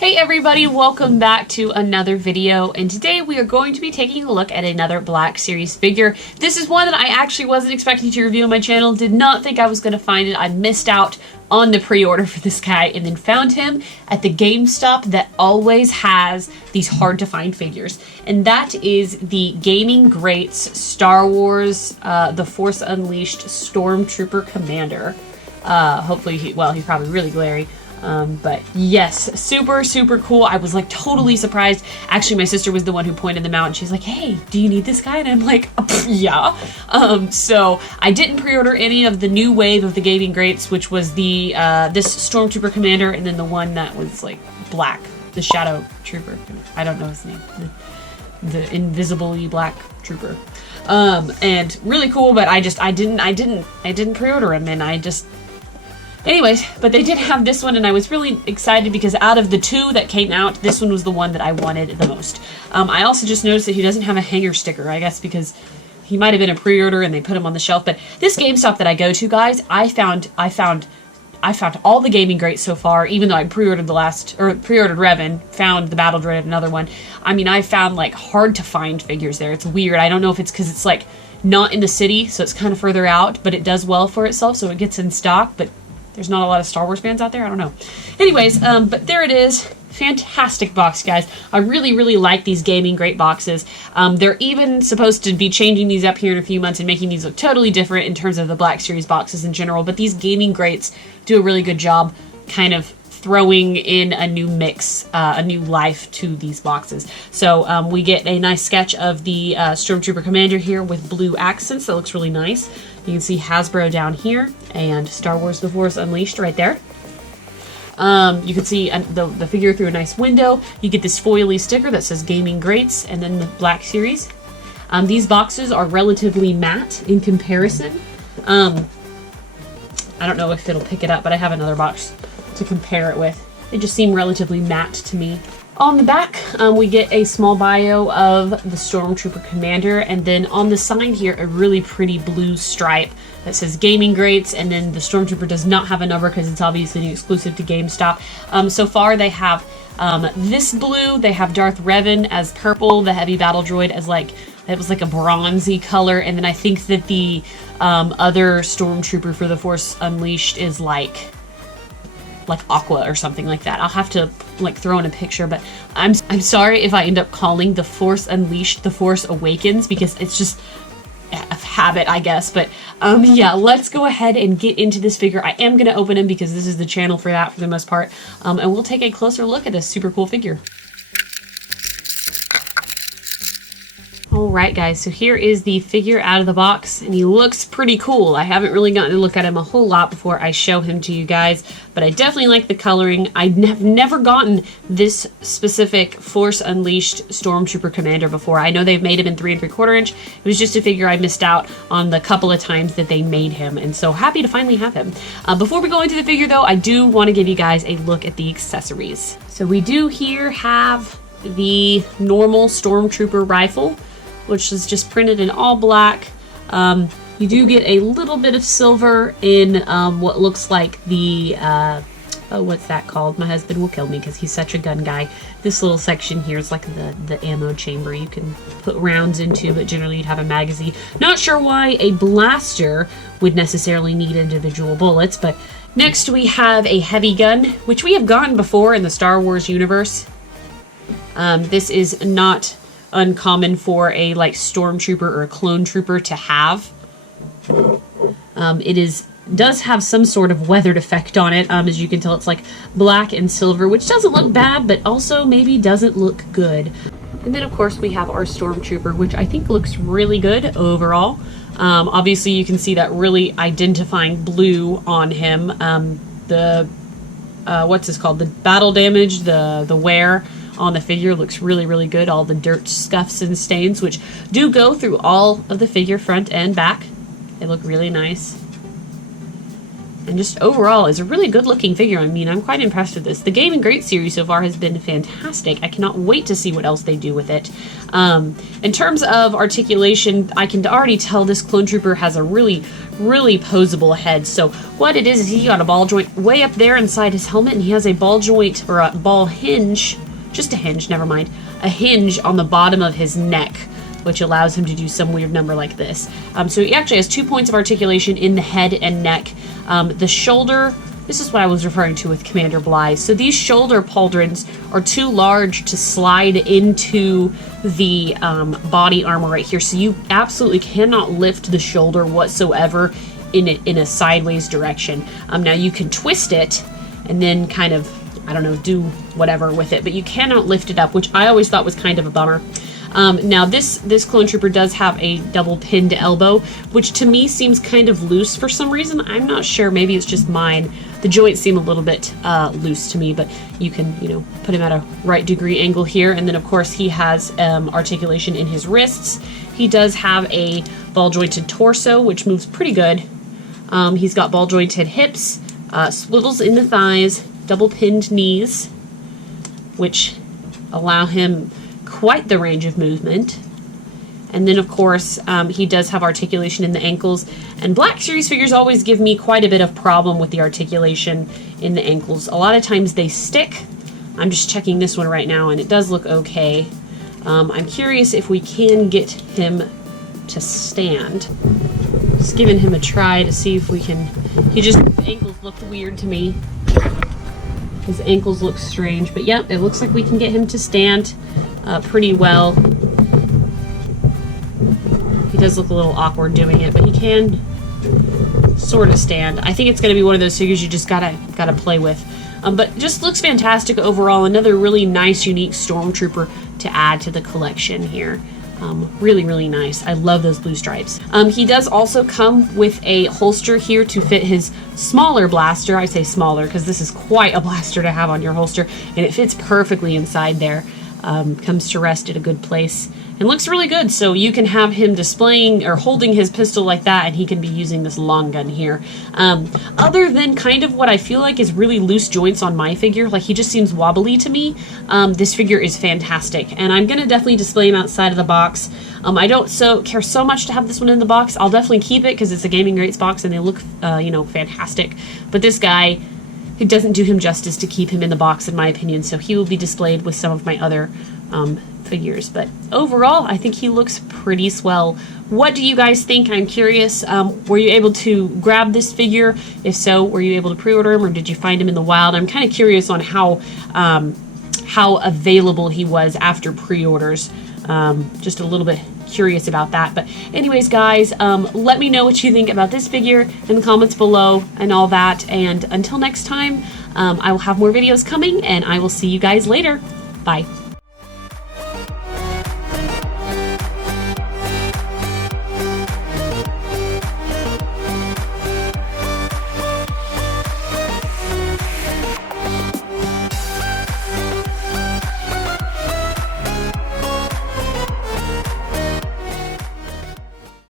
Hey everybody, welcome back to another video, and today we are going to be taking a look at another Black Series figure. This is one that I actually wasn't expecting to review on my channel, did not think I was going to find it. I missed out on the pre-order for this guy and then found him at the GameStop that always has these hard to find figures. And that is the Gaming Greats Star Wars The Force Unleashed Stormtrooper Commander. Hopefully, he's probably really glary. But yes, super cool. I was like totally surprised. Actually, my sister was the one who pointed them out and she's like, hey, do you need this guy? And I'm like, yeah. So I didn't pre-order any of the new wave of the Gaming Greats, which was the, this Stormtrooper Commander and then the one that was like black, the Shadow Trooper. I don't know his name. The invisibly black trooper. And really cool, but I didn't pre-order him and I just, anyways, but they did have this one and I was really excited because out of the two that came out, this one was the one that I wanted the most. I also just noticed that he doesn't have a hanger sticker, I guess because he might have been a pre-order and they put him on the shelf. But this GameStop that I go to, guys, I found all the Gaming Greats so far, even though I pre-ordered pre-ordered Revan, found the Battle Droid, another one. I mean, I found like hard to find figures there. It's weird. I don't know if it's because it's like not in the city, so it's kind of further out, but it does well for itself, so it gets in stock, but there's not a lot of Star Wars fans out there. I don't know. Anyways, but there it is. Fantastic box, guys. I really like these Gaming Great boxes. They're even supposed to be changing these up here in a few months and making these look totally different in terms of the Black Series boxes in general. But these Gaming Greats do a really good job kind of throwing in a new mix, a new life to these boxes. So we get a nice sketch of the Stormtrooper Commander here with blue accents. That looks really nice. You can see Hasbro down here and Star Wars The Force Unleashed right there. You can see the figure through a nice window. You get this foily sticker that says Gaming Greats and then the Black Series. These boxes are relatively matte in comparison. I don't know if it'll pick it up, but I have another box to compare it with. They just seem relatively matte to me. On the back, we get a small bio of the Stormtrooper Commander, and then on the side here, a really pretty blue stripe that says Gaming Greats, and then the Stormtrooper does not have a number because it's obviously exclusive to GameStop. So far, they have this blue, they have Darth Revan as purple, the Heavy Battle Droid as like, it was like a bronzy color, and then I think that the other Stormtrooper for the Force Unleashed is like aqua or something like that. I'll have to like throw in a picture, but I'm sorry if I end up calling the Force Unleashed the Force Awakens because it's just a habit, I guess. But yeah, let's go ahead and get into this figure. I am going to open him because this is the channel for that for the most part, and we'll take a closer look at this super cool figure. Alright guys, so here is the figure out of the box, and he looks pretty cool. I haven't really gotten to look at him a whole lot before I show him to you guys, but I definitely like the coloring. I have never gotten this specific Force Unleashed Stormtrooper Commander before. I know they've made him in 3 3/4 inch. It was just a figure I missed out on the couple of times that they made him, and so happy to finally have him. Before we go into the figure though, I do want to give you guys a look at the accessories. So we do here have the normal Stormtrooper rifle, which is just printed in all black. You do get a little bit of silver in what looks like the, oh, what's that called? My husband will kill me because he's such a gun guy. This little section here is like the ammo chamber you can put rounds into, but generally you'd have a magazine. Not sure why a blaster would necessarily need individual bullets, but next we have a heavy gun, which we have gotten before in the Star Wars universe. This is not uncommon for a like Stormtrooper or a Clone Trooper to have. It does have some sort of weathered effect on it. As you can tell, it's like black and silver, which doesn't look bad, but also maybe doesn't look good. And then of course we have our Stormtrooper, which I think looks really good overall. Obviously you can see that really identifying blue on him. What's this called? The battle damage, the wear on the figure looks really good. All the dirt scuffs and stains, which do go through all of the figure front and back. They look really nice. And just overall is a really good looking figure. I mean, I'm quite impressed with this. The Game and Great series so far has been fantastic. I cannot wait to see what else they do with it. In terms of articulation, I can already tell this clone trooper has a really posable head. So what it is he got a ball joint way up there inside his helmet, and he has a ball joint, or a ball hinge, just a hinge, never mind, a hinge on the bottom of his neck, which allows him to do some weird number like this. So he actually has 2 points of articulation in the head and neck. The shoulder, this is what I was referring to with Commander Bly. So these shoulder pauldrons are too large to slide into the body armor right here. So you absolutely cannot lift the shoulder whatsoever in a sideways direction. Now you can twist it and then kind of, I don't know, do whatever with it, but you cannot lift it up, which I always thought was kind of a bummer. Now this clone trooper does have a double pinned elbow, which to me seems kind of loose for some reason. I'm not sure, maybe it's just mine. The joints seem a little bit loose to me, but you can, you know, put him at a right degree angle here. And then of course he has articulation in his wrists. He does have a ball jointed torso, which moves pretty good. He's got ball jointed hips, swivels in the thighs, double pinned knees, which allow him quite the range of movement. And then of course he does have articulation in the ankles, and Black Series figures always give me quite a bit of problem with the articulation in the ankles. A lot of times they stick. I'm just checking this one right now and it does look okay. I'm curious if we can get him to stand. Just giving him a try to see if we can. His ankles look weird to me. His ankles look strange, but yep, it looks like we can get him to stand pretty well. He does look a little awkward doing it, but he can sort of stand. I think it's going to be one of those figures you just gotta play with. But just looks fantastic overall. Another really nice, unique Stormtrooper to add to the collection here. Really nice. I love those blue stripes. He does also come with a holster here to fit his smaller blaster. I say smaller because this is quite a blaster to have on your holster, and it fits perfectly inside there. Comes to rest at a good place and looks really good. So you can have him displaying or holding his pistol like that, and he can be using this long gun here. Other than kind of what I feel like is really loose joints on my figure, like he just seems wobbly to me, this figure is fantastic, and I'm gonna definitely display him outside of the box. I don't care so much to have this one in the box. I'll definitely keep it because it's a Gaming Greats box and they look you know, fantastic. But this guy, it doesn't do him justice to keep him in the box, in my opinion, so he will be displayed with some of my other figures. But overall, I think he looks pretty swell. What do you guys think? I'm curious. Were you able to grab this figure? If so, were you able to pre-order him, or did you find him in the wild? I'm kind of curious on how available he was after pre-orders. Just a little bit curious about that. But anyways, guys, let me know what you think about this figure in the comments below and all that. And until next time, I will have more videos coming, and I will see you guys later. Bye.